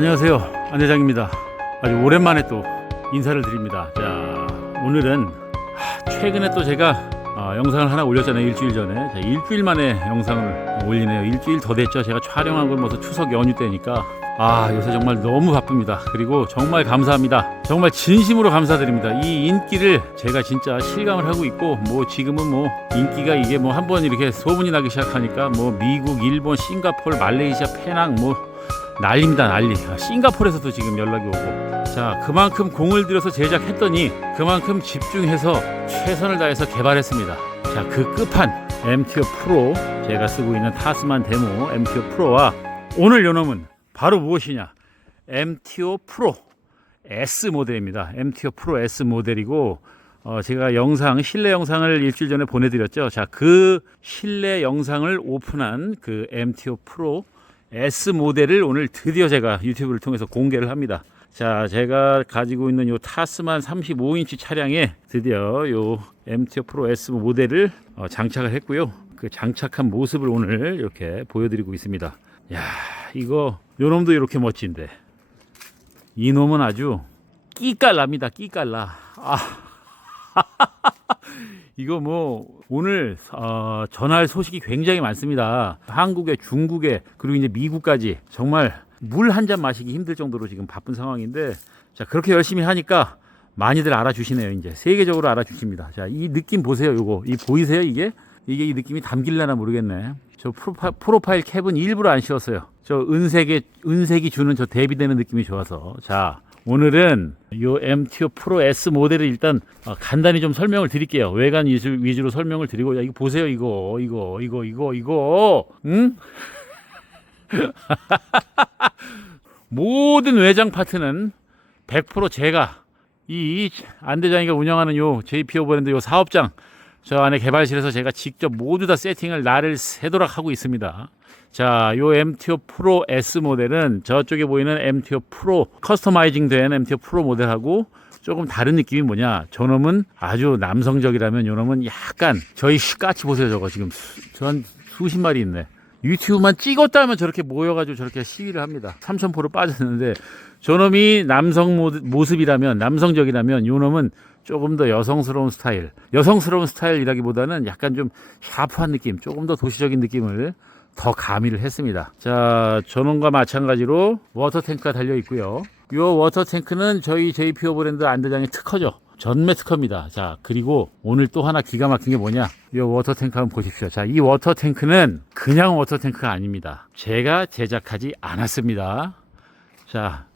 안녕하세요. 안 회장입니다. 아주 오랜만에 또 인사를 드립니다. 자, 오늘은 하, 최근에 또 제가 어, 영상을 하나 올렸잖아요. 일주일 전에. 자, 일주일 만에 영상을 올리네요. 일주일 더 됐죠. 제가 촬영한 건 벌써 추석 연휴 때니까. 아, 요새 정말 너무 바쁩니다. 그리고 정말 감사합니다. 정말 진심으로 감사드립니다. 이 인기를 제가 진짜 실감을 하고 있고, 뭐 지금은 뭐 인기가 이게 뭐 한 번 이렇게 소문이 나기 시작하니까 뭐 미국, 일본, 싱가포르, 말레이시아, 페낭 뭐 난리입니다 난리. 아, 싱가포르에서도 지금 연락이 오고. 자 그만큼 공을 들여서 제작했더니 그만큼 집중해서 최선을 다해서 개발했습니다. 자 그 끝판 MTO 프로 제가 쓰고 있는 타스만 데모 MTO 프로와 오늘 요놈은 바로 무엇이냐? MTO 프로 S 모델입니다. MTO 프로 S 모델이고 어, 제가 영상 실내 영상을 일주일 전에 보내드렸죠. 자 그 실내 영상을 오픈한 그 MTO 프로 S 모델을 오늘 드디어 제가 유튜브를 통해서 공개를 합니다. 자, 제가 가지고 있는 요 타스만 35인치 차량에 드디어 요 MT 프로 S 모델을 어, 장착을 했고요. 그 장착한 모습을 오늘 이렇게 보여드리고 있습니다. 야, 이거 요 놈도 이렇게 멋진데 이 놈은 아주 끼깔납니다. 끼깔나. 아. 이거 뭐 오늘 어, 전할 소식이 굉장히 많습니다. 한국에 중국에 그리고 이제 미국까지 정말 물 한 잔 마시기 힘들 정도로 지금 바쁜 상황인데 자 그렇게 열심히 하니까 많이들 알아주시네요. 이제 세계적으로 알아주십니다. 자 이 느낌 보세요. 요거 이 보이세요 이게 이게 이 느낌이 담길려나 모르겠네. 저 프로파, 프로파일 캡은 일부러 안 씌웠어요. 저 은색에 은색이 주는 저 대비되는 느낌이 좋아서 자 오늘은 요 MTO 프로 S 모델을 일단 어, 간단히 좀 설명을 드릴게요. 외관 위주, 위주로 설명을 드리고 야 이거 보세요 이거 이거 이거 이거 이거 응? 모든 외장 파트는 100% 제가 이 안대장이가 운영하는 요 JPO 브랜드 요 사업장 저 안에 개발실에서 제가 직접 모두 다 세팅을 날을 새도록 하고 있습니다. 자, 요 MTO 프로 S 모델은 저쪽에 보이는 MTO 프로 커스터마이징 된 MTO 프로 모델하고 조금 다른 느낌이 뭐냐? 저놈은 아주 남성적이라면 요놈은 약간 저희 슈까치 보세요. 저거 지금 수, 전 수십 마리 있네. 유튜브만 찍었다 하면 저렇게 모여가지고 저렇게 시위를 합니다. 삼천포로 빠졌는데 저놈이 남성 모- 모습이라면 남성적이라면 요놈은 조금 더 여성스러운 스타일 여성스러운 스타일이라기보다는 약간 좀 샤프한 느낌 조금 더 도시적인 느낌을 더 가미를 했습니다. 자, 저놈과 마찬가지로 워터탱크가 달려 있고요. 이 워터탱크는 저희 JPO 브랜드 안대장의 특허죠. 전매 특허입니다. 자, 그리고 오늘 또 하나 기가 막힌 게 뭐냐? 이 워터탱크 한번 보십시오. 자, 이 워터탱크는 그냥 워터탱크가 아닙니다. 제가 제작하지 않았습니다. 자,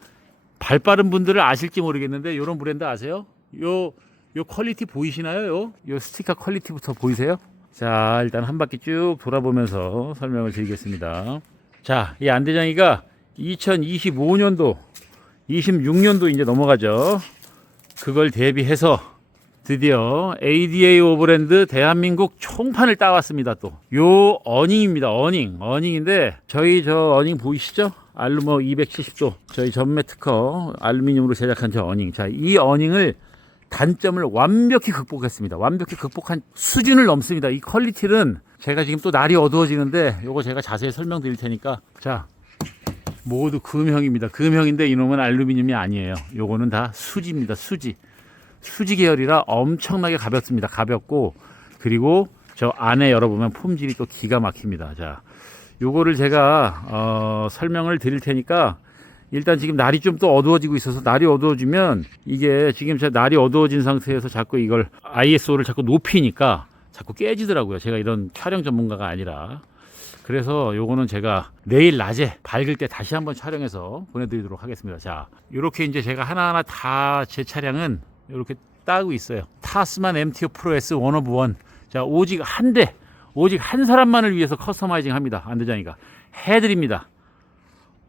발 빠른 분들을 아실지 모르겠는데 이런 브랜드 아세요? 요, 요 퀄리티 보이시나요? 요, 요 스티커 퀄리티부터 보이세요? 자, 일단 한 바퀴 쭉 돌아보면서 설명을 드리겠습니다. 자, 이 안대장이가 2025년도, 26년도 이제 넘어가죠. 그걸 대비해서 드디어 ADA 오브랜드 대한민국 총판을 따왔습니다. 또 요 어닝입니다. 어닝, 어닝인데 저희 저 어닝 보이시죠? 알루모 270도 저희 전매 특허 알루미늄으로 제작한 저 어닝. 자, 이 어닝을 단점을 완벽히 극복했습니다. 완벽히 극복한 수준을 넘습니다. 이 퀄리티는 제가 지금 또 날이 어두워지는데 요거 제가 자세히 설명드릴 테니까 자 모두 금형입니다. 금형인데 이놈은 알루미늄이 아니에요. 요거는 다 수지입니다. 수지. 수지 계열이라 엄청나게 가볍습니다. 가볍고 그리고 저 안에 열어보면 폼질이 또 기가 막힙니다. 자, 요거를 제가 어, 설명을 드릴 테니까 일단 지금 날이 좀 또 어두워지고 있어서 날이 어두워지면 이게 지금 제 날이 어두워진 상태에서 자꾸 이걸 ISO를 자꾸 높이니까 자꾸 깨지더라고요. 제가 이런 촬영 전문가가 아니라. 그래서 요거는 제가 내일 낮에 밝을 때 다시 한번 촬영해서 보내드리도록 하겠습니다. 자, 요렇게 이제 제가 하나하나 다 제 차량은 이렇게 따고 있어요. 타스만 MTO 프로 S 원 오브 원. 자, 오직 한 대, 오직 한 사람만을 위해서 커스터마이징 합니다. 안대장이가. 해드립니다.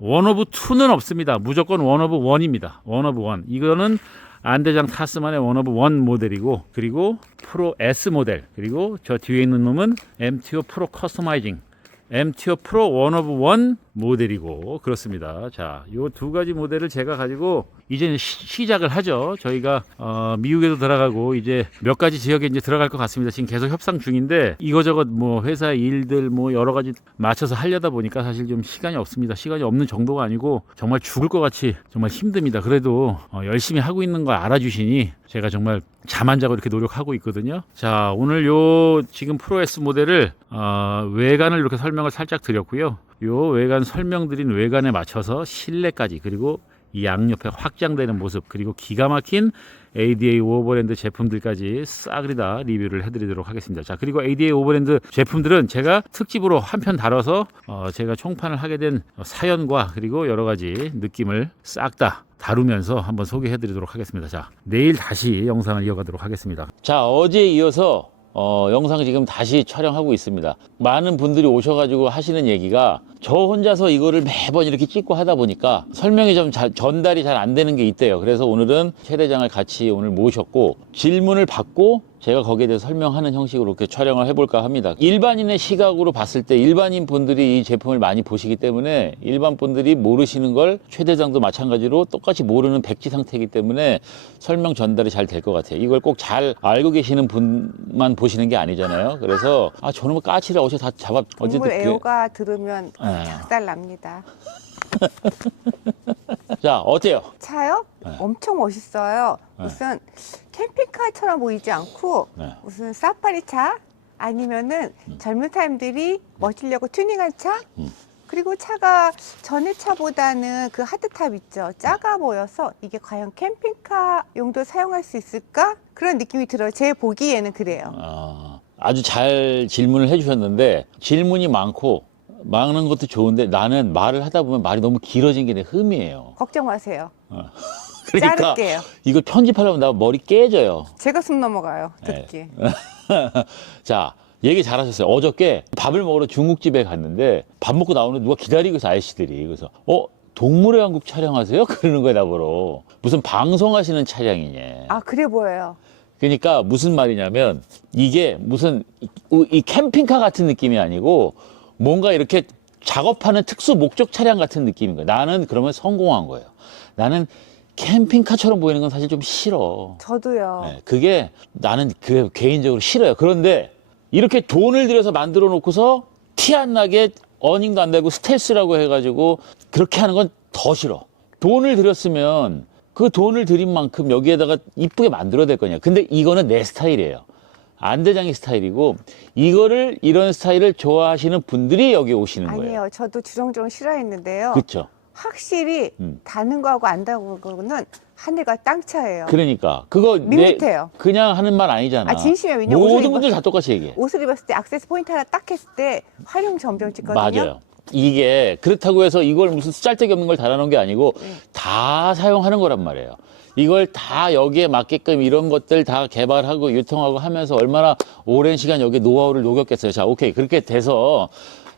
원 오브 투는 없습니다. 무조건 원 오브 원입니다. 원 오브 원. 이거는 안대장 타스만의 원 오브 원 모델이고 그리고 프로 S 모델 그리고 저 뒤에 있는 놈은 MTO 프로 커스터마이징 MTO 프로 원 오브 원 모델이고 그렇습니다. 자, 요 두 가지 모델을 제가 가지고 이제 시작을 하죠. 저희가 어, 미국에도 들어가고 이제 몇 가지 지역에 이제 들어갈 것 같습니다. 지금 계속 협상 중인데 이거저것 뭐 회사 일들 뭐 여러 가지 맞춰서 하려다 보니까 사실 좀 시간이 없습니다. 시간이 없는 정도가 아니고 정말 죽을 것 같이 정말 힘듭니다. 그래도 어, 열심히 하고 있는 거 알아주시니 제가 정말 잠 안 자고 이렇게 노력하고 있거든요. 자, 오늘 요 지금 프로에스 모델을 어, 외관을 이렇게 설명을 살짝 드렸고요. 요 외관 설명드린 외관에 맞춰서 실내까지 그리고 이 양옆에 확장되는 모습 그리고 기가 막힌 ADA 오버랜드 제품들까지 싸그리 다 리뷰를 해드리도록 하겠습니다. 자 그리고 ADA 오버랜드 제품들은 제가 특집으로 한 편 다뤄서 어, 제가 총판을 하게 된 사연과 그리고 여러 가지 느낌을 싹 다 다루면서 한번 소개해드리도록 하겠습니다. 자 내일 다시 영상을 이어가도록 하겠습니다. 자 어제 이어서 어, 영상 지금 다시 촬영하고 있습니다. 많은 분들이 오셔가지고 하시는 얘기가 저 혼자서 이거를 매번 이렇게 찍고 하다 보니까 설명이 좀 잘, 전달이 잘 안 되는 게 있대요. 그래서 오늘은 최 대장을 같이 오늘 모셨고 질문을 받고 제가 거기에 대해서 설명하는 형식으로 이렇게 촬영을 해볼까 합니다. 일반인의 시각으로 봤을 때 일반인 분들이 이 제품을 많이 보시기 때문에 일반 분들이 모르시는 걸 최 대장도 마찬가지로 똑같이 모르는 백지 상태이기 때문에 설명 전달이 잘 될 것 같아요. 이걸 꼭 잘 알고 계시는 분만 보시는 게 아니잖아요. 그래서 아 저놈의 까치를 어제 다 잡아 어제 동물 애호가 들으면 예. 작살 납니다. 자 어때요? 차요? 네. 엄청 멋있어요. 네. 무슨 캠핑카처럼 보이지 않고 네. 무슨 사파리 차 아니면은 젊은 사람들이 멋지려고 튜닝한 차? 음. 그리고 차가 전에 차보다는 그 하드탑 있죠. 작아 보여서 이게 과연 캠핑카 용도 사용할 수 있을까? 그런 느낌이 들어요. 제 보기에는 그래요. 아, 아주 잘 질문을 해주셨는데 질문이 많고 많은 것도 좋은데 나는 말을 하다 보면 말이 너무 길어진 게 내 흠이에요. 걱정 마세요. 그러니까 자를게요. 이걸 편집하려면 나 머리 깨져요. 제가 숨 넘어가요. 네. 듣기. 자, 얘기 잘하셨어요. 어저께 밥을 먹으러 중국집에 갔는데 밥 먹고 나오는데 누가 기다리고 있어 아저씨들이. 그래서 어 동물의 왕국 촬영하세요? 그러는 거야 나보러. 무슨 방송하시는 차량이냐. 아 그래 보여요. 그러니까 무슨 말이냐면 이게 무슨 이, 이 캠핑카 같은 느낌이 아니고 뭔가 이렇게 작업하는 특수 목적 차량 같은 느낌인 거야. 나는 그러면 성공한 거예요. 나는 캠핑카처럼 보이는 건 사실 좀 싫어. 저도요. 네, 그게 나는 그 개인적으로 싫어요. 그런데 이렇게 돈을 들여서 만들어 놓고서 티 안 나게 어닝도 안 되고 스텔스라고 해가지고 그렇게 하는 건 더 싫어. 돈을 들였으면 그 돈을 들인 만큼 여기에다가 이쁘게 만들어야 될 거냐. 근데 이거는 내 스타일이에요. 안대장의 스타일이고 이거를 이런 스타일을 좋아하시는 분들이 여기 오시는 거예요. 아니에요. 저도 주렁주렁 싫어했는데요. 그렇죠. 확실히 음. 다는 거하고 안 다는 거는 하늘과 땅 차예요. 그러니까 그거 내 밋밋해요. 그냥 하는 말 아니잖아. 아, 진심이에요. 왜냐면 옷을 모든 분들 다 똑같이 얘기해. 옷을 입었을 때 악세스 포인트 하나 딱 했을 때 활용 점점 찍거든요. 맞아요. 이게 그렇다고 해서 이걸 무슨 짤데기 없는 걸 달아놓은 게 아니고 네. 다 사용하는 거란 말이에요. 이걸 다 여기에 맞게끔 이런 것들 다 개발하고 유통하고 하면서 얼마나 오랜 시간 여기에 노하우를 녹였겠어요. 자, 오케이. 그렇게 돼서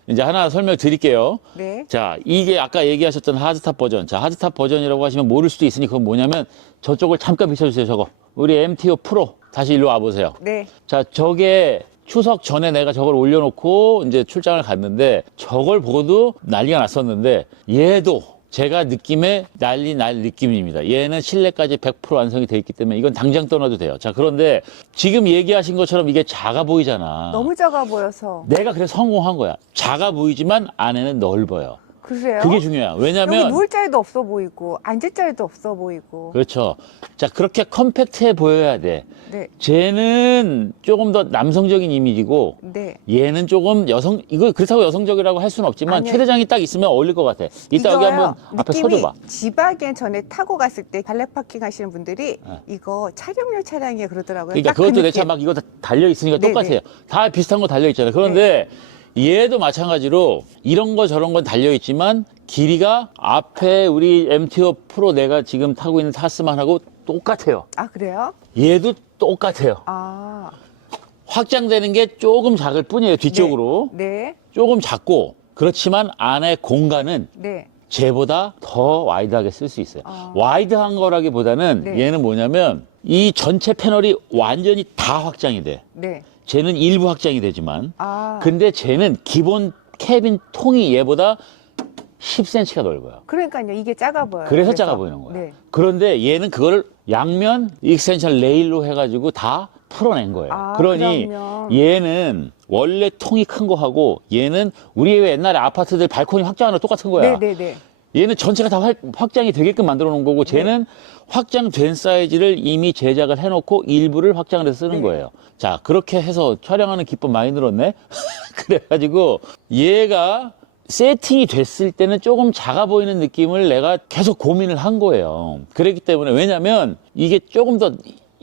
이제 하나 설명 드릴게요. 네. 자, 이게 아까 얘기하셨던 하드탑 버전. 자, 하드탑 버전이라고 하시면 모를 수도 있으니 그건 뭐냐면 저쪽을 잠깐 비춰주세요. 저거. 우리 MTO 프로. 다시 일로 와보세요. 네. 자, 저게 추석 전에 내가 저걸 올려놓고 이제 출장을 갔는데 저걸 보고도 난리가 났었는데 얘도 제가 느낌에 난리 날 느낌입니다. 얘는 실내까지 100% 완성이 돼 있기 때문에 이건 당장 떠나도 돼요. 자, 그런데 지금 얘기하신 것처럼 이게 작아 보이잖아. 너무 작아 보여서. 내가 그래서 성공한 거야. 작아 보이지만 안에는 넓어요. 그래요? 그게 중요해요. 여기 왜냐면 누울 자리도 없어 보이고 앉을 자리도 없어 보이고. 그렇죠. 자, 그렇게 컴팩트해 보여야 돼. 네. 쟤는 조금 더 남성적인 이미지고 네. 얘는 조금 여성 이거 그렇다고 여성적이라고 할 수는 없지만 아니요. 최 대장이 딱 있으면 어울릴 것 같아. 이따 여기 이거요. 한번 앞에 느낌이 서줘봐. 지박엔 전에 타고 갔을 때 발레 파킹 하시는 분들이 네. 이거 촬영용 차량이에요 그러더라고요. 그러니까 그것도 내 느낌. 차 막 이거 다 달려 있으니까 네, 똑같아요. 다 비슷한 거 달려 있잖아요. 그런데 얘도 마찬가지로 이런 거 저런 건 달려 있지만 길이가 앞에 우리 MTO 프로 내가 지금 타고 있는 타스만하고 똑같아요. 아 그래요? 얘도 똑같아요. 아. 확장되는 게 조금 작을 뿐이에요. 뒤쪽으로 네. 조금 작고 그렇지만 안에 공간은 네. 쟤보다 더 와이드하게 쓸 수 있어요. 아. 와이드한 거라기보다는 네. 얘는 뭐냐면 이 전체 패널이 완전히 다 확장이 돼. 네. 쟤는 일부 확장이 되지만 아. 근데 쟤는 기본 캐빈 통이 얘보다 10cm가 넓어요. 그러니까요. 이게 작아 보여요. 그래서 작아 보이는 거야. 네. 그런데 얘는 그걸 양면 익스텐션 레일로 해가지고 다 풀어낸 거예요. 아, 그러니 그러면- 얘는 원래 통이 큰 거 하고 얘는 우리 왜 옛날에 아파트들 발코니 확장하는 거 똑같은 거야. 네네네. 얘는 전체가 다 활- 확장이 되게끔 만들어 놓은 거고 쟤는 확장된 사이즈를 이미 제작을 해놓고 일부를 확장을 해서 쓰는 네. 거예요. 자 그렇게 해서 촬영하는 기법 많이 늘었네. 그래가지고 얘가 세팅이 됐을 때는 조금 작아 보이는 느낌을 내가 계속 고민을 한 거예요. 그렇기 때문에 왜냐면 이게 조금 더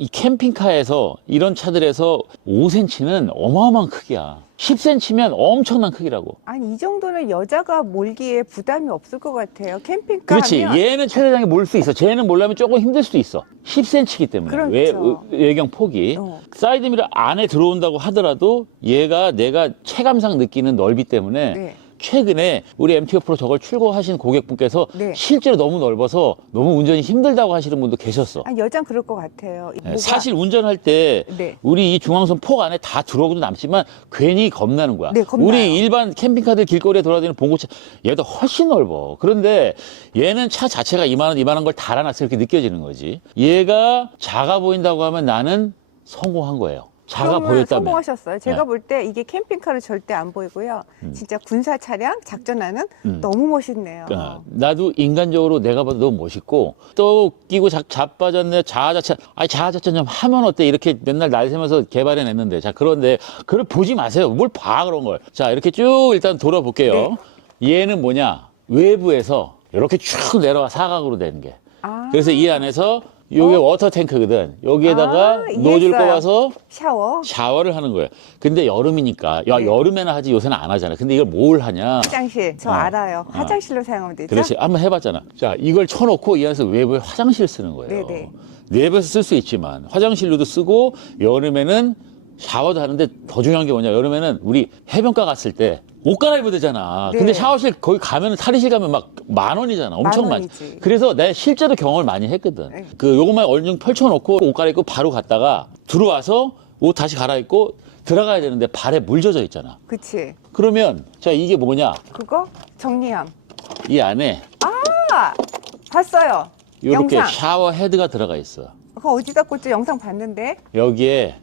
이 캠핑카에서 이런 차들에서 5cm는 어마어마한 크기야. 10cm면 엄청난 크기라고. 아니 이 정도는 여자가 몰기에 부담이 없을 것 같아요. 캠핑카 그렇지. 하면 얘는 최대장에 몰 수 있어. 쟤는 몰려면 조금 힘들 수도 있어. 10cm이기 때문에. 그렇죠. 외, 외경 폭이. 어. 사이드미러 안에 들어온다고 하더라도 얘가 내가 체감상 느끼는 넓이 때문에 네. 최근에 우리 MTO 프로 저걸 출고하신 고객분께서 네. 실제로 너무 넓어서 너무 운전이 힘들다고 하시는 분도 계셨어. 아니 여잔 그럴 것 같아요. 네, 뭐가- 사실 운전할 때 네. 우리 이 중앙선 폭 안에 다 들어오고도 남지만 괜히 겁나는 거야. 네, 겁나요. 우리 일반 캠핑카들 길거리에 돌아다니는 봉고차 얘보다 훨씬 넓어. 그런데 얘는 차 자체가 이만한 이만한 걸 달아놨어 이렇게 느껴지는 거지. 얘가 작아 보인다고 하면 나는 성공한 거예요. 작아 보였다면. 성공하셨어요. 제가 네. 볼때 이게 캠핑카는 절대 안 보이고요. 진짜 군사 차량 작전하는 음. 너무 멋있네요. 어, 나도 인간적으로 내가 봐도 너무 멋있고 또 끼고 자, 자빠졌네 자아자찬 아니 자아자찬 좀 하면 어때 이렇게 맨날 날 새면서 개발해냈는데 자 그런데 그걸 보지 마세요 뭘 봐 그런 걸 자 이렇게 쭉 일단 돌아볼게요 얘는 뭐냐 외부에서 이렇게 쭉 내려와 사각으로 되는 게 아, 그래서 이 안에서 요게 워터 탱크거든 여기에다가 아, 노즐 이해했어요. 꼽아서 샤워, 샤워를 하는 거예요 근데 여름이니까 야 네. 여름에는 하지 요새는 안 하잖아 근데 이걸 뭘 하냐 화장실. 저 어. 알아요. 어. 화장실로 사용하면 되죠? 그렇지. 한번 해봤잖아. 자, 이걸 쳐놓고 이 안에서 외부에 화장실 쓰는 거예요. 네네. 내부에서 쓸 수 있지만 화장실로도 쓰고 여름에는 샤워도 하는데 더 중요한 게 뭐냐. 여름에는 우리 해변가 갔을 때 옷 갈아입어야 되잖아. 네. 근데 샤워실 거기 가면 탈의실 가면 막 만 원이잖아. 엄청 만 많이. 원이지. 그래서 내가 실제로 경험을 많이 했거든. 네. 그 요것만 얼른 펼쳐놓고 옷 갈아입고 바로 갔다가 들어와서 옷 다시 갈아입고 들어가야 되는데 발에 물 젖어 있잖아. 그치. 그러면 자 이게 뭐냐. 그거 정리함. 이 안에 아, 봤어요. 이렇게 영상. 샤워 헤드가 들어가 있어. 그거 어디다 꽂죠? 영상 봤는데. 여기에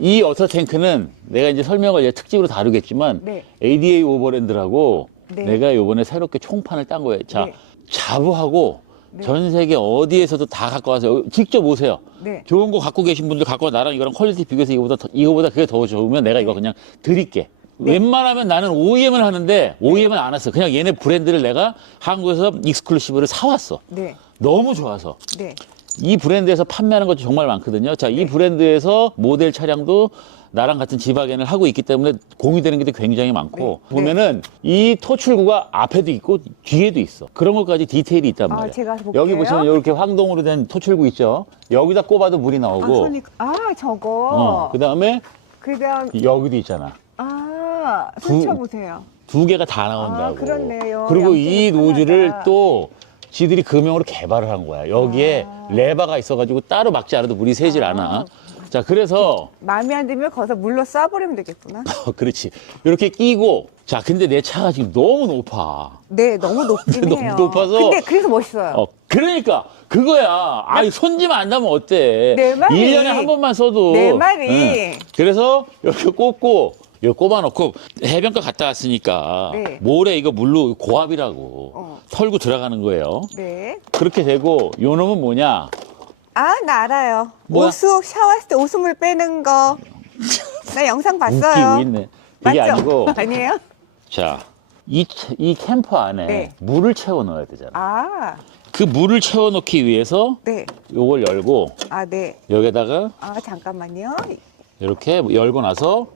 이 어터 탱크는 내가 이제 설명을 이제 특집으로 다루겠지만 네. ADA 오버랜드라고 네. 내가 요번에 새롭게 총판을 딴 거예요. 자, 네. 자부하고 네. 전 세계 어디에서도 다 갖고 와서 직접 오세요. 네. 좋은 거 갖고 계신 분들 갖고 와 나랑 이거랑 퀄리티 비교해서 이거보다 더, 이거보다 그게 더 좋으면 내가 이거 그냥 드릴게. 네. 웬만하면 나는 OEM을 하는데 OEM은 안 왔어. 그냥 얘네 브랜드를 내가 한국에서 익스클루시브를 사왔어. 네. 너무 좋아서. 네. 이 브랜드에서 판매하는 것도 정말 많거든요. 자, 이 브랜드에서 모델 차량도 나랑 같은 지바겐을 하고 있기 때문에 공유되는 게 굉장히 많고 네. 보면은 이 토출구가 앞에도 있고 뒤에도 있어. 그런 것까지 디테일이 있단 아, 말이야. 제가 볼게요. 여기 보시면 이렇게 황동으로 된 토출구 있죠. 여기다 꼽아도 물이 아, 나오고. 손이, 아, 저거. 어, 그다음에 그 다음, 여기도 있잖아. 아, 손 두- 쳐보세요. 두 개가 다 나온다고. 아, 그렇네요. 그리고 이 노즐을. 또 지들이 금형으로 개발을 한 거야. 여기에 아. 레바가 있어가지고 따로 막지 않아도 물이 새질 않아. 자, 그래서 마음에 안 들면 거기서 물로 쏴버리면 되겠구나. 어, 그렇지. 이렇게 끼고 자, 근데 내 차가 지금 너무 높아. 네, 너무 높긴 너무 해요. 높아서- 근데 그래서 멋있어요. 어, 그러니까 그거야. 아이 손님 안 나면 어때? 내 말이. 1년에 한 번만 써도. 내 말이. 응. 그래서 이렇게 꽂고 이거 꼽아놓고 해변가 갔다 왔으니까 네. 모래 이거 물로 고압이라고 어. 털고 들어가는 거예요. 네. 그렇게 되고 요 놈은 뭐냐? 아, 나 알아요. 뭐야? 오수, 샤워했을 때 오수물 빼는 거. 나 영상 봤어요. 웃기고 있네. 이게 맞죠? 아니고 아니에요? 자. 이, 차- 이 캠퍼 안에 네. 물을 채워 넣어야 되잖아. 아, 그 물을 채워 넣기 위해서 네. 요걸 열고 아, 네. 여기다가 아, 잠깐만요. 이렇게 열고 나서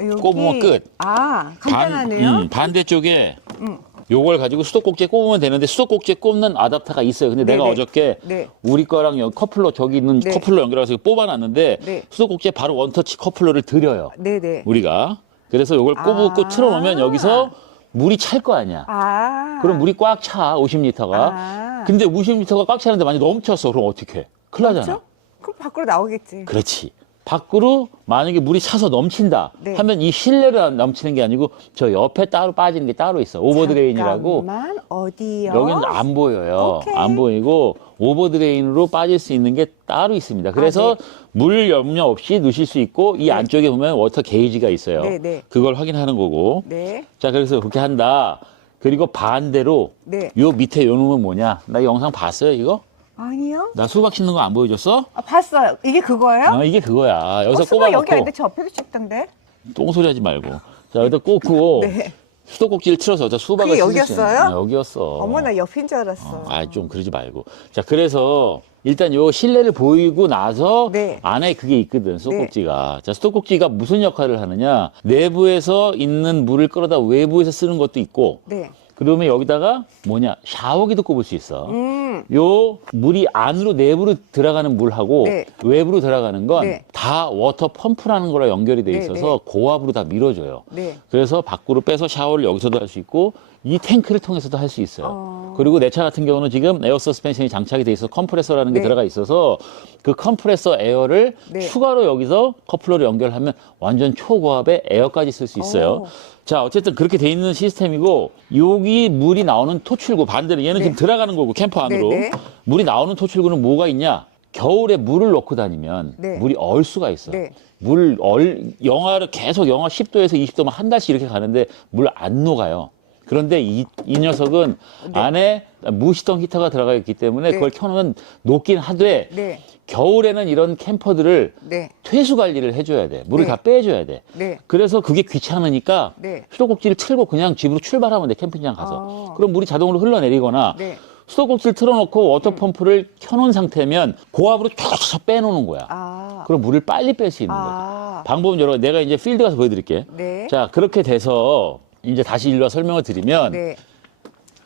여기. 꼽으면 끝. 아, 간단하네요. 반, 음, 반대쪽에 음. 요걸 가지고 수도꼭지에 꼽으면 되는데 수도꼭지에 꼽는 아답터가 있어요. 근데 내가 네네. 어저께 네. 우리 거랑 연- 커플러 저기 있는 네. 커플러 연결해서 뽑아놨는데 네. 수도꼭지에 바로 원터치 커플러를 드려요. 네네. 우리가. 그래서 요걸 꼽고 아. 틀어놓으면 여기서 물이 찰 거 아니야. 아. 그럼 물이 꽉 차, 50리터가. 아. 근데 50리터가 꽉 차는데 많이 넘쳤어. 그럼 어떻게 해? 큰일 나잖아. 그럼 밖으로 나오겠지. 그렇지. 밖으로 만약에 물이 차서 넘친다 네. 하면 이 실내로 넘치는 게 아니고 저 옆에 따로 빠지는 게 따로 있어. 오버드레인이라고. 잠깐만 어디요? 여기는 안 보여요. 오케이. 안 보이고 오버드레인으로 빠질 수 있는 게 따로 있습니다. 그래서 아, 네. 물 염려 없이 넣으실 수 있고 이 안쪽에 보면 워터 게이지가 있어요. 네, 네. 그걸 확인하는 거고. 네, 자, 그래서 그렇게 한다. 그리고 반대로 네. 요 밑에 요 놈은 뭐냐? 나 영상 봤어요, 이거? 아니요. 나 수박 씻는 거 안 보여줬어? 아, 봤어요. 이게 그거예요? 아, 이게 그거야. 여기서 어, 수박 여기 꼽아놓고 아닌데 저 옆에도 찍던데. 똥소리 하지 말고. 자, 여기다 꽂고 네. 수도꼭지를 틀어서 자, 수박을 그게 씻을 수 있는- 여기였어요? 네, 여기였어. 어머나 옆인 줄 알았어. 아, 좀 그러지 말고. 자, 그래서 일단 요 실내를 보이고 나서 네. 안에 그게 있거든, 수도꼭지가. 자, 수도꼭지가 무슨 역할을 하느냐? 내부에서 있는 물을 끌어다 외부에서 쓰는 것도 있고, 네. 그러면 여기다가 뭐냐? 샤워기도 꼽을 수 있어. 음. 요 물이 안으로 내부로 들어가는 물하고 네. 외부로 들어가는 건 네. 다 워터 펌프라는 거랑 연결이 돼 네, 있어서 고압으로 다 밀어줘요. 네. 그래서 밖으로 빼서 샤워를 여기서도 할 수 있고 이 탱크를 통해서도 할 수 있어요. 어. 그리고 내 차 같은 경우는 지금 에어 서스펜션이 장착이 돼 있어 컴프레서라는 게 네. 들어가 있어서 그 컴프레서 에어를 네. 추가로 여기서 커플러를 연결하면 완전 초고압의 에어까지 쓸 수 있어요. 오. 자, 어쨌든 그렇게 돼 있는 시스템이고 여기 물이 나오는 토출구 반대로 얘는 네. 지금 들어가는 거고 캠퍼 안으로 네, 네. 물이 나오는 토출구는 뭐가 있냐? 겨울에 물을 넣고 다니면 네. 물이 얼 수가 있어. 네. 물얼 영하를 계속 영하 10도에서 20도만 한 달씩 이렇게 가는데 물 안 녹아요. 그런데 이, 이 녀석은 안에 무시동 히터가 들어가 있기 때문에 네. 그걸 켜놓으면 녹긴 하되 네. 겨울에는 이런 캠퍼들을 네. 퇴수 관리를 해줘야 돼. 물을 네. 다 빼줘야 돼. 네. 그래서 그게 귀찮으니까 네. 수도꼭지를 틀고 그냥 집으로 출발하면 돼 캠핑장 가서. 아. 그럼 물이 자동으로 흘러내리거나 네. 수도꼭지를 틀어놓고 워터펌프를 켜놓은 상태면 고압으로 쫙 빼놓는 거야. 아. 그럼 물을 빨리 뺄 수 있는. 아. 방법은 여러 가지. 내가 이제 필드 가서 보여드릴게. 네. 자, 그렇게 돼서 이제 다시 일로 와 설명을 드리면 네.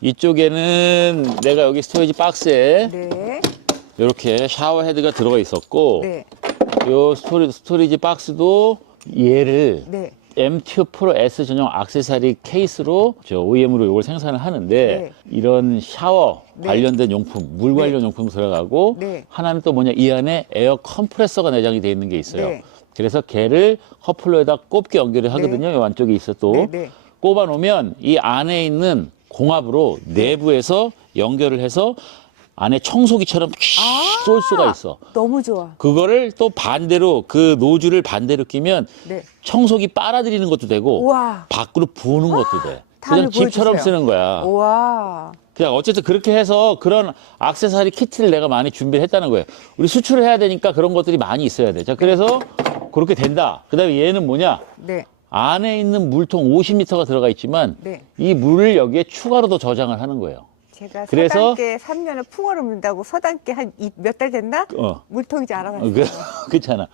이쪽에는 내가 여기 스토리지 박스에 네. 이렇게 샤워 헤드가 들어가 있었고 네. 요 스토리, 스토리지 박스도 얘를 네. M2 프로 S 전용 액세서리 케이스로 저 OEM으로 이걸 생산을 하는데 네. 이런 샤워 네. 관련된 용품, 물 관련 용품 들어가고 네. 하나는 또 뭐냐 이 안에 에어 컴프레서가 내장이 되어 있는 게 있어요. 네. 그래서 걔를 커플러에다 꼽게 연결을 하거든요. 이 안쪽에 있어 또 네, 네. 꼽아 놓으면 이 안에 있는 공압으로 내부에서 연결을 해서 안에 청소기처럼 아. 쏠 수가 있어. 너무 좋아. 그거를 또 반대로 그 노즐을 반대로 끼면 네. 청소기 빨아들이는 것도 되고 우와. 밖으로 부는 것도 돼. 그냥 집처럼 보여주세요. 쓰는 거야. 우와. 그냥 어쨌든 그렇게 해서 그런 액세서리 키트를 내가 많이 준비를 했다는 거예요. 우리 수출을 해야 되니까 그런 것들이 많이 있어야 돼. 자, 그래서 그렇게 된다. 그 다음에 얘는 뭐냐? 네. 안에 있는 물통 50리터가 들어가 있지만 네. 이 물을 여기에 추가로 더 저장을 하는 거예요. 제가 그래서- 서당계 3년을 풍어를 문다고 서당계 한 몇 달 됐나? 어. 물통인지 어, 알아봤어요. 그, 그렇잖아.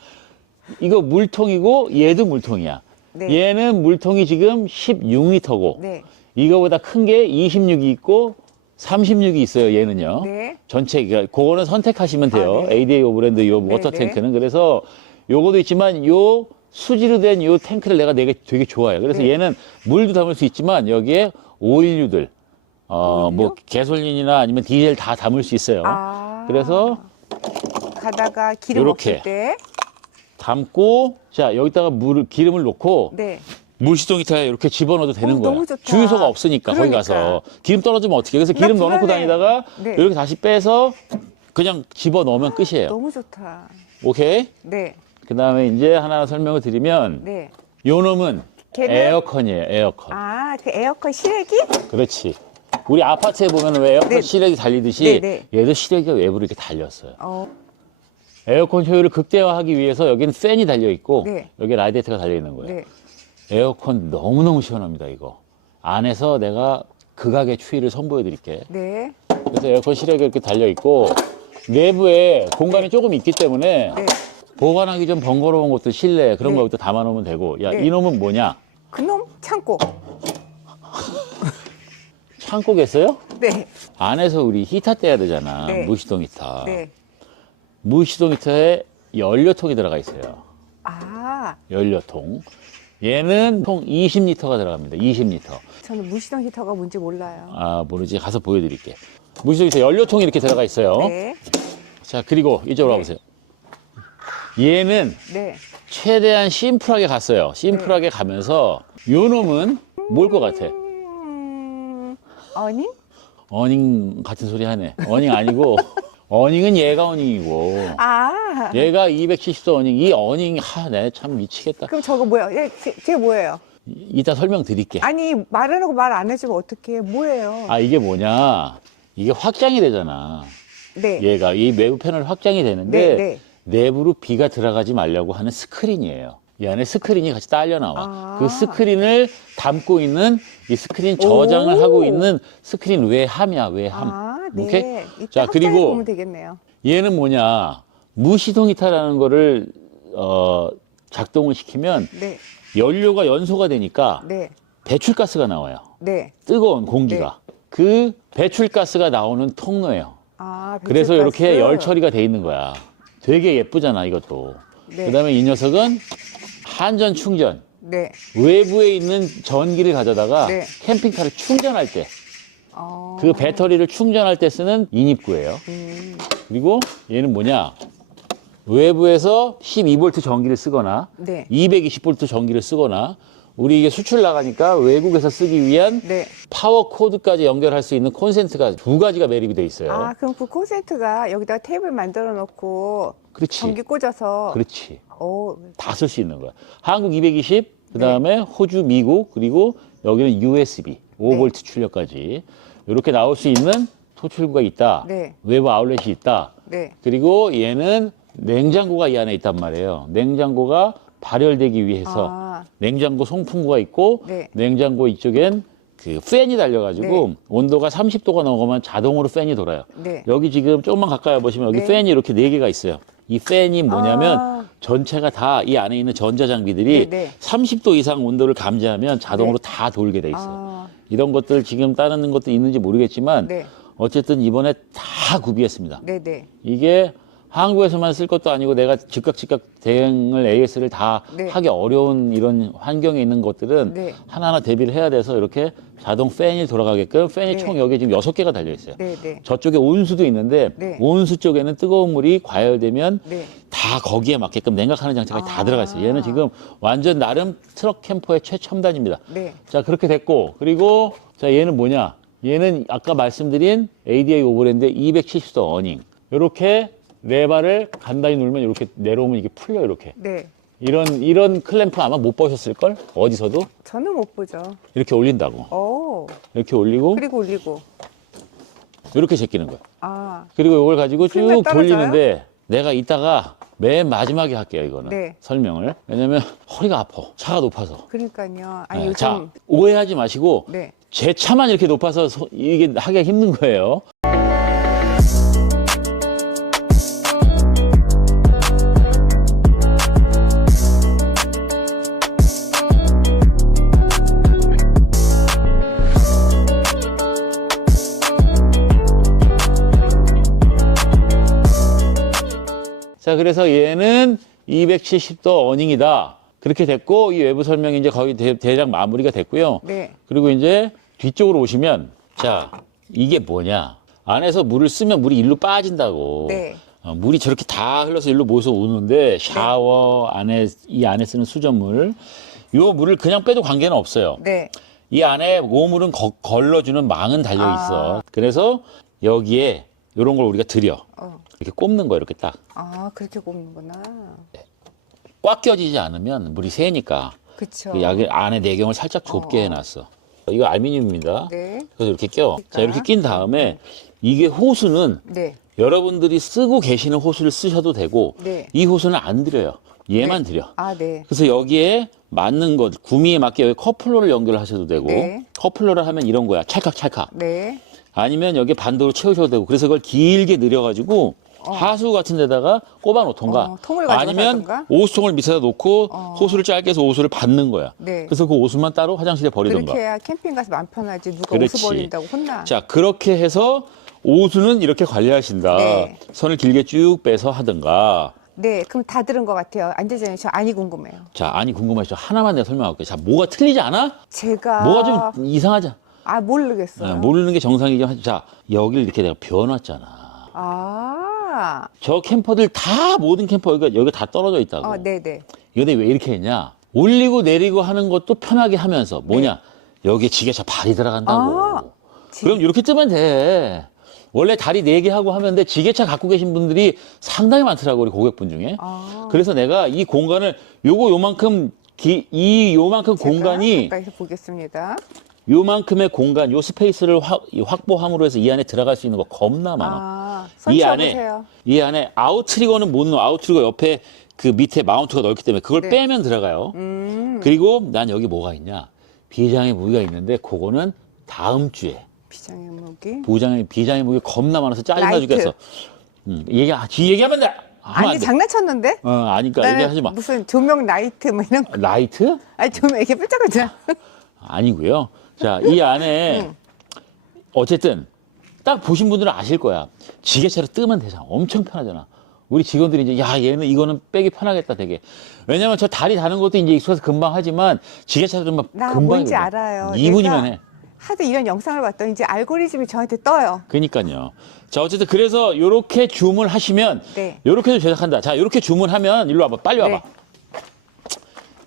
이거 물통이고 얘도 물통이야. 네. 얘는 물통이 지금 16리터고 네. 이거보다 큰 게 26이 있고 36이 있어요. 얘는요. 네. 전체 그러니까 그거는 선택하시면 돼요. 아, 네. ADA 브랜드 요 워터 네. 탱크는 그래서 요거도 있지만 요 수지로 된요 탱크를 내가 되게 되게 좋아해요. 그래서 네. 얘는 물도 담을 수 있지만 여기에 오일류들 어 뭐? 개솔린이나 아니면 디젤 다 담을 수 있어요. 아. 그래서 가다가 기름 요렇게. 없을 때. 담고 자 여기다가 물을 기름을 넣고 네. 물시동 히터에 이렇게 집어넣어도 되는 어, 거야. 너무 좋다. 주유소가 없으니까 거기 그러니까. 가서 기름 떨어지면 어떻게? 그래서 나 기름 넣어놓고 불안해. 다니다가 네. 이렇게 다시 빼서 그냥 집어 넣으면 끝이에요. 너무 좋다. 오케이. 네. 그 다음에 이제 하나 설명을 드리면 네. 요 놈은 걔는? 에어컨이에요. 에어컨. 아, 그 에어컨 실외기? 그렇지. 우리 아파트에 보면 왜 에어컨 네. 실외기 달리듯이 네, 얘도 실외기가 외부로 이렇게 달렸어요. 어. 에어컨 효율을 극대화하기 위해서 여기는 팬이 달려 있고 네. 여기 라디에이터가 달려 있는 거예요. 네. 에어컨 너무너무 시원합니다, 이거. 안에서 내가 극악의 추위를 선보여 드릴게. 네. 그래서 에어컨 실외기 이렇게 달려 있고 내부에 공간이 조금 있기 때문에 네. 보관하기 좀 번거로운 것도 실내 그런 네. 거 여기다 담아 놓으면 되고 야, 네. 이놈은 뭐냐? 그놈 창고. 창고겠어요? 네. 안에서 우리 히터 떼야 되잖아. 네. 무시동 히터. 네. 무시동 히터에 연료통이 들어가 있어요. 아, 연료통. 얘는 통 20리터가 들어갑니다. 20리터. 저는 무시동 히터가 뭔지 몰라요. 아, 모르지. 가서 보여드릴게. 무시동 히터 연료통이 이렇게 들어가 있어요. 네. 자, 그리고 이쪽으로 네. 와보세요. 얘는 네. 최대한 심플하게 갔어요. 심플하게 가면서 요 놈은 뭘 것 같아? 음, 어닝? 어닝 같은 소리 하네. 어닝 아니고 어닝은 얘가 어닝이고 아. 얘가 270도 어닝. 이 어닝 하내참 미치겠다. 그럼 저거 뭐예요? 얘, 제, 제 뭐예요? 이- 이따 설명드릴게. 아니 말하고 말 안 해주면 어떡해? 뭐예요? 아 이게 뭐냐? 이게 확장이 되잖아. 네. 얘가 이 외부 패널 확장이 되는데 네, 네. 내부로 비가 들어가지 말려고 하는 스크린이에요. 이 안에 스크린이 같이 딸려 나와. 아. 그 스크린을 담고 있는 이 스크린 저장을 오. 하고 있는 스크린 외함이야 외함. 아, 네. 오케이? 자, 그리고 보면 되겠네요. 얘는 뭐냐? 무시동 히터라는 거를 어, 작동을 시키면 네, 연료가 연소가 되니까 네, 배출가스가 나와요. 네. 뜨거운 공기가. 그 배출가스가 나오는 통로예요. 아, 그래서 배출가스. 이렇게 열 처리가 돼 있는 거야. 되게 예쁘잖아, 이것도. 네. 그다음에 이 녀석은 한전 충전. 네. 외부에 있는 전기를 가져다가 네. 캠핑카를 충전할 때, 어. 그 배터리를 충전할 때 쓰는 인입구예요. 음, 그리고 얘는 뭐냐? 외부에서 12V 전기를 쓰거나 네. 220V 전기를 쓰거나 우리 이게 수출 나가니까 외국에서 쓰기 위한 네. 파워 코드까지 연결할 수 있는 콘센트가 두 가지가 매립이 돼 있어요. 아, 그럼 그 콘센트가 여기다 테이블 만들어 놓고 그렇지. 전기 꽂아서 그렇지. 오, 다쓸 수 있는 거야. 한국 220, 그 다음에 네. 호주, 미국, 그리고 여기는 USB, 5V 출력까지 이렇게 나올 수 있는 토출구가 있다. 네. 외부 아울렛이 있다. 네. 그리고 얘는 냉장고가 이 안에 있단 말이에요. 냉장고가 발열되기 위해서 아. 냉장고 송풍구가 있고 네. 냉장고 이쪽엔 그 팬이 달려가지고 네. 온도가 30도가 넘어가면 자동으로 팬이 돌아요. 네. 여기 지금 조금만 가까이 보시면 여기 네. 팬이 이렇게 네 개가 있어요. 이 팬이 뭐냐면 아. 전체가 다 이 안에 있는 전자 장비들이 네, 네. 30도 이상 온도를 감지하면 자동으로 네. 다 돌게 돼 있어요. 아, 이런 것들 지금 다른 것도 있는지 모르겠지만 네. 어쨌든 이번에 다 구비했습니다. 네, 네. 이게 한국에서만 쓸 것도 아니고 내가 즉각 즉각 대응을 AS를 다 네. 하기 어려운 이런 환경에 있는 것들은 네. 하나하나 대비를 해야 돼서 이렇게 자동 팬이 돌아가게끔 팬이 네. 총 여기 지금 여섯 개가 달려 있어요. 네, 네. 저쪽에 온수도 있는데 네. 온수 쪽에는 뜨거운 물이 과열되면 네. 다 거기에 맞게끔 냉각하는 장치가 다 아. 들어가 있어요. 얘는 지금 완전 나름 트럭 캠퍼의 최첨단입니다. 네. 자 그렇게 됐고 그리고 자 얘는 뭐냐? 얘는 아까 말씀드린 ADI 오버랜드 270도 어닝 이렇게 레바를 간단히 누르면 이렇게 내려오면 이게 풀려 이렇게 네. 이런 이런 클램프 아마 못 보셨을 걸 어디서도 저는 못 보죠. 이렇게 올린다고 오. 이렇게 올리고 그리고 올리고. 이렇게 제끼는 거야. 아, 그리고 이걸 가지고 쭉 떨어져요? 돌리는데 내가 이따가 맨 마지막에 할게요 이거는 네. 설명을 왜냐면 허리가 아파 차가 높아서 그러니까요. 아니 네, 요즘 자 오해하지 마시고 네. 제 차만 이렇게 높아서 소- 이게 하기가 힘든 거예요 자 그래서 얘는 270도 어닝이다 그렇게 됐고 이 외부 설명이 이제 거의 대, 대략 마무리가 됐고요 네. 그리고 이제 뒤쪽으로 오시면 자 이게 뭐냐 안에서 물을 쓰면 물이 일로 빠진다고 네. 어, 물이 저렇게 다 흘러서 일로 모여서 오는데 샤워 안에 이 안에 쓰는 수돗물 요 물을 그냥 빼도 관계는 없어요 네. 이 안에 오물은 거- 걸러주는 망은 달려 있어 아. 그래서 여기에 이런 걸 우리가 들여 어. 이렇게 꼽는 거야 이렇게 딱 아, 그렇게 굽는구나. 꽉 껴지지 않으면 물이 새니까 그쵸. 그 약의 안에 내경을 살짝 좁게 어. 해놨어. 이거 알루미늄입니다. 네. 그래서 이렇게 껴. 자, 그러니까. 이렇게 낀 다음에 이게 호수는 네. 여러분들이 쓰고 계시는 호수를 쓰셔도 되고 네. 이 호수는 안 드려요. 얘만 네. 드려. 아, 네. 그래서 여기에 맞는 것, 구미에 맞게 여기 커플러를 연결하셔도 되고 네. 커플러를 하면 이런 거야. 찰칵찰칵. 네. 아니면 여기 반도로 채우셔도 되고 그래서 그걸 길게 늘여가지고 하수 같은 데다가 꼽아 놓던가 어, 통을 아니면 가던가? 오수통을 밑에다 놓고 어. 호수를 짧게 해서 오수를 받는 거야. 네. 그래서 그 오수만 따로 화장실에 버리던가. 그렇게 해야 캠핑 가서 마음 편하지. 누가 그렇지. 옷을 버린다고 혼나. 자 그렇게 해서 오수는 이렇게 관리하신다. 네. 선을 길게 쭉 빼서 하든가. 네. 그럼 다 들은 것 같아요. 안재정이 저 아니 궁금해요. 자 아니 궁금하시죠? 하나만 내가 설명할게요. 자 뭐가 틀리지 않아? 제가 뭐가 좀 이상하지? 아 모르겠어요. 네, 모르는 게 정상이죠. 자 여기를 이렇게 내가 비워놨잖아. 아. 아, 저 캠퍼들 다 모든 캠퍼 여기가 여기가 다 떨어져 있다고. 어, 네네. 이거 왜 이렇게 했냐? 올리고 내리고 하는 것도 편하게 하면서 뭐냐? 여기에 지게차 발이 들어간다고. 네. 아, 지- 그럼 이렇게 뜨면 돼. 원래 다리 네 개 하고 하면 돼. 지게차 갖고 계신 분들이 상당히 많더라고 우리 고객분 중에. 아. 그래서 내가 이 공간을 요거 요만큼 기, 이 요만큼 공간이 가까이서 보겠습니다. 요만큼의 공간, 요 스페이스를 확, 이 확보함으로 해서 이 안에 들어갈 수 있는 거 겁나 많아. 아, 이손 안에. 이 안에 아웃트리거는 못 넣어. 아웃트리거 옆에 그 밑에 마운트가 넓기 때문에 그걸 네. 빼면 들어가요. 음, 그리고 난 여기 뭐가 있냐? 비장의 무기가 있는데 그거는 다음 주에 비장의 무기. 부장의 비장의 무기 겁나 많아서 짜증나. 죽겠어. 음, 얘기 뒤 얘기하면 돼. 아니 안 돼. 장난쳤는데? 어, 아니까 나는 얘기하지 마. 무슨 조명 라이트 뭐 이런 거. 라이트? 아니 조명 이렇게 삐짝거리잖아. 아니고요. 자, 이 안에 음. 어쨌든 딱 보신 분들은 아실 거야. 지게차로 뜨면 되잖아. 엄청 편하잖아. 우리 직원들이 이제 야 얘는 이거는 빼기 편하겠다 되게. 왜냐면 저 다리 다는 것도 이제 익숙해서 금방 하지만 지게차들은 막나 금방 뭔지 알아요. 2분이면 내가 해. 하도 이런 영상을 봤더니 이제 알고리즘이 저한테 떠요. 그니까요. 자, 어쨌든 그래서 요렇게 주문하시면 네. 요렇게도 제작한다. 자, 요렇게 주문하면 일로 와봐. 빨리 와봐. 네.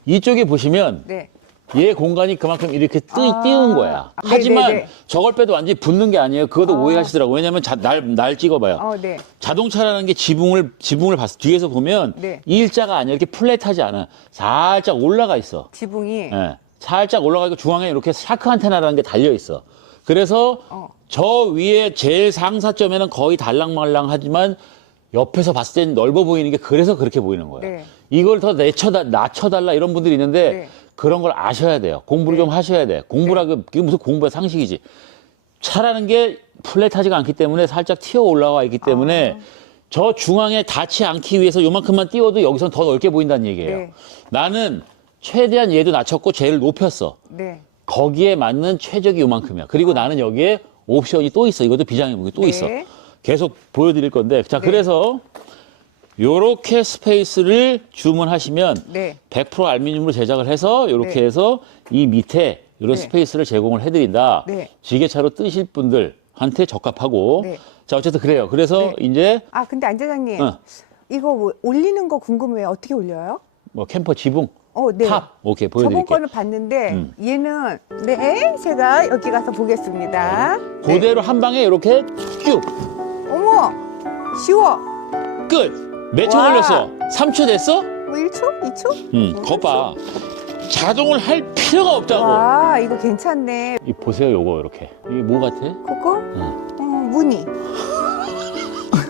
이쪽에 보시면 네. 얘 공간이 그만큼 이렇게 뜨, 아. 띄운 거야. 네, 하지만 네, 네. 저걸 빼도 완전히 붙는 게 아니에요. 그것도 아. 오해하시더라고요. 왜냐면 자, 날, 날 찍어봐요. 어, 네. 자동차라는 게 지붕을, 지붕을 봤어. 뒤에서 보면 네. 일자가 아니야. 이렇게 플랫하지 않아. 살짝 올라가 있어. 지붕이 예. 살짝 올라가 있고 중앙에 이렇게 샤크 안테나라는 게 달려 있어. 그래서 어. 저 위에 제일 상사점에는 거의 달랑말랑하지만 옆에서 봤을 땐 넓어 보이는 게 그래서 그렇게 보이는 거예요. 네. 이걸 더 내쳐다, 낮춰달라 이런 분들이 있는데 네. 그런 걸 아셔야 돼요. 공부를 좀 하셔야 돼. 공부라 그 그게 무슨 공부야 상식이지. 차라는 게 플랫하지가 않기 때문에 살짝 튀어 올라와 있기 때문에 아. 저 중앙에 닿지 않기 위해서 요만큼만 띄워도 여기선 더 넓게 보인다는 얘기예요. 네. 나는 최대한 얘도 낮췄고 쟤를 높였어. 네. 거기에 맞는 최적이 요만큼이야. 그리고 나는 여기에 옵션이 또 있어. 이것도 비장의 무기 또 네. 있어. 계속 보여드릴 건데. 자, 네. 그래서 요렇게 스페이스를 주문하시면 네. 100% 알루미늄으로 제작을 해서 이렇게 네. 해서 이 밑에 이런 네. 스페이스를 제공을 해드린다. 네. 지게차로 뜨실 분들한테 적합하고. 네. 자 어쨌든 그래요. 그래서 네. 이제 아, 근데 안 대장님. 어. 이거 뭐 올리는 거 궁금해요. 어떻게 올려요? 뭐 캠퍼 지붕 어, 네. 탑 오케이 저번 보여드릴게요. 거는 봤는데 음. 얘는 네 제가 여기 가서 보겠습니다. 네. 그대로 한 방에 이렇게 쭉 어머 쉬워. 끝. 몇 초 와. 걸렸어? 3초 됐어? 뭐 1초? 2초? 응. 거 봐. 자동을 할 필요가 없다고. 와 이거 괜찮네. 이 보세요, 요거 이렇게. 이게 뭐 같아? 코코? 응. 어, 무늬.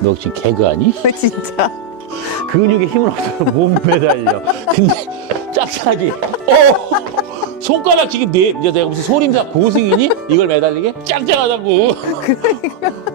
너 지금 개그 아니? 진짜. 근육에 힘은 없어서 못 매달려. 근데 짝짝이. 어! 손가락 지금 네, 이제 내가 무슨 소림사 고승이니? 이걸 매달리게? 짱짱하다고. 그러니까